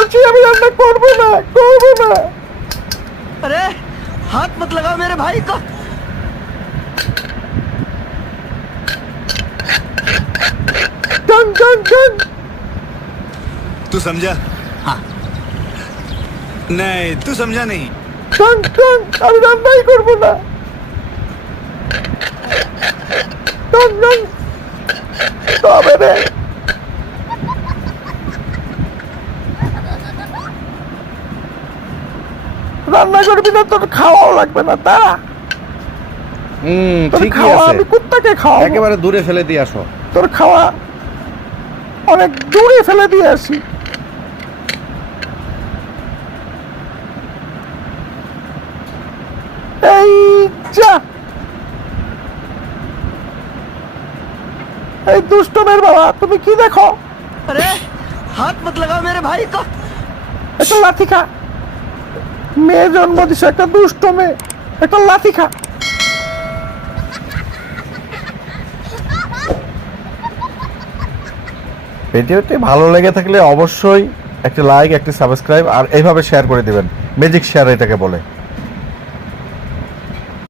বলছি আমি রান্না করবো না, করবো না। अरे हाथ मत लगाओ मेरे भाई को। টান টান টান। तू समझा? हाँ। नहीं, तू समझा नहीं। টান টান, আমি রান্নাই করবো না। টান টান, তবে রে রান্না করবি না, তোর খাওয়াও লাগবে না। দাঁড়া, তোর ঠিকই খাওয়া আছে, আমি কুত্তাকে খাওয়াবো। একেবারে দূরে ফেলে দিয়ে আসো। তোর খাওয়া অনেক দূরে ফেলে দিয়ে আসি। এই যা, এই দুষ্টমের বাবা, তুমি কি দেখো? अरे हाथ मत लगाओ मेरे भाई को। একটা লাথি খা। মেয়ে জন্ম দিছে, একটা দুষ্ট মেয়ে, একটা লাথি খা। ভিডিওটি ভালো লেগে থাকলে অবশ্যই একটা লাইক, একটা সাবস্ক্রাইব আর এইভাবে শেয়ার করে দিবেন। ম্যাজিক শেয়ার এটাকে বলে।